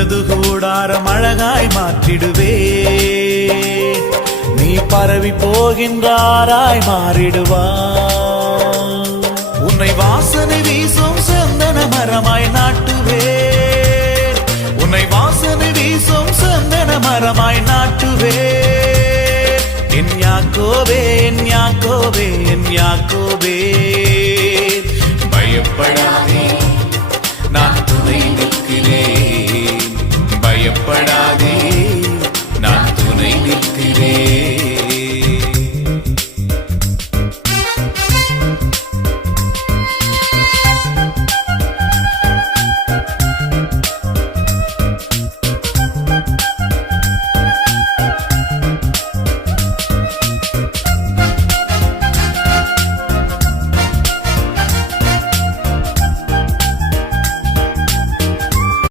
உனது கூடாரம் அழகாய் மாற்றிடுவே நீ பரவி போகின்றாராய் மாறிடுவா உன்னை வாசனை வீசும் சந்தன மரமாய் நாட்டுவே உன்னை வாசனை வீசும் சந்தன மரமாய் நாட்டுவே என் யாக்கோபே என் யாக்கோபே என் யாக்கோபே பயப்படாதே